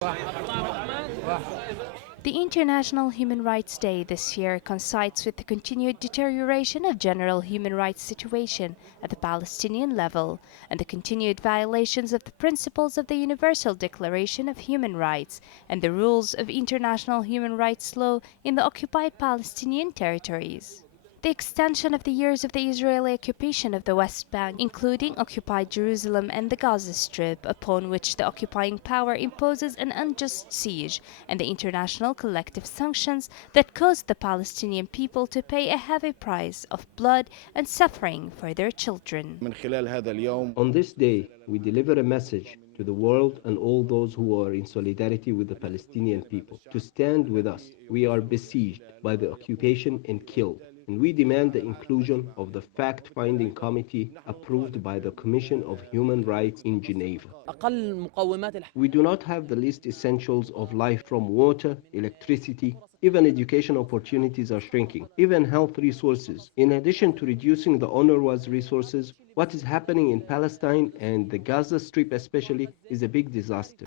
The International Human Rights Day this year coincides with the continued deterioration of general human rights situation at the Palestinian level and the continued violations of the principles of the Universal Declaration of Human Rights and the rules of international human rights law in the occupied Palestinian territories. The extension of the years of the Israeli occupation of the West Bank, including occupied Jerusalem and the Gaza Strip, upon which the occupying power imposes an unjust siege, and the international collective sanctions that caused the Palestinian people to pay a heavy price of blood and suffering for their children. On this day, we deliver a message to the world and all those who are in solidarity with the Palestinian people to stand with us. We are besieged by the occupation and killed, and we demand the inclusion of the fact-finding committee approved by the Commission of Human Rights in Geneva. We do not have the least essentials of life, from water, electricity, even education opportunities are shrinking, even health resources. In addition to reducing the UNRWA's resources, what is happening in Palestine and the Gaza Strip especially is a big disaster.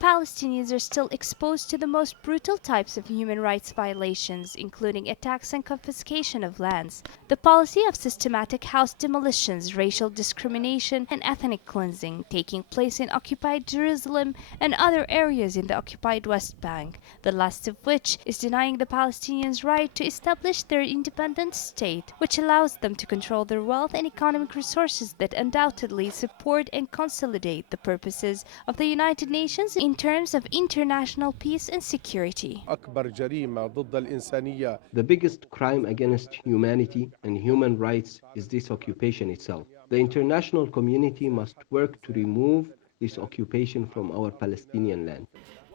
Palestinians are still exposed to the most brutal types of human rights violations, including attacks and confiscation of lands, the policy of systematic house demolitions, racial discrimination, and ethnic cleansing taking place in occupied Jerusalem and other areas in the occupied West Bank, the last of which is denying the Palestinians' right to establish their independent state, which allows them to control their wealth and economic resources that undoubtedly support and consolidate the purposes of the United Nations in terms of international peace and security. The biggest crime against humanity and human rights is this occupation itself. The international community must work to remove this occupation from our Palestinian land.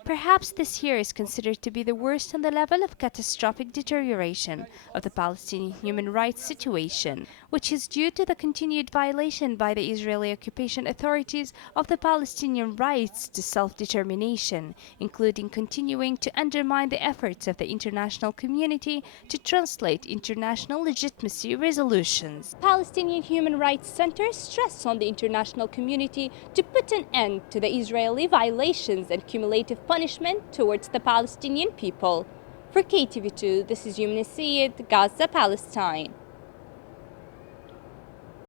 Perhaps this year is considered to be the worst on the level of catastrophic deterioration of the Palestinian human rights situation, which is due to the continued violation by the Israeli occupation authorities of the Palestinian rights to self-determination, including continuing to undermine the efforts of the international community to translate international legitimacy resolutions. Palestinian Human Rights Center stressed on the international community to put an end to the Israeli violations and cumulative punishment towards the Palestinian people. For KTV2, this is Youmna, Gaza, Palestine.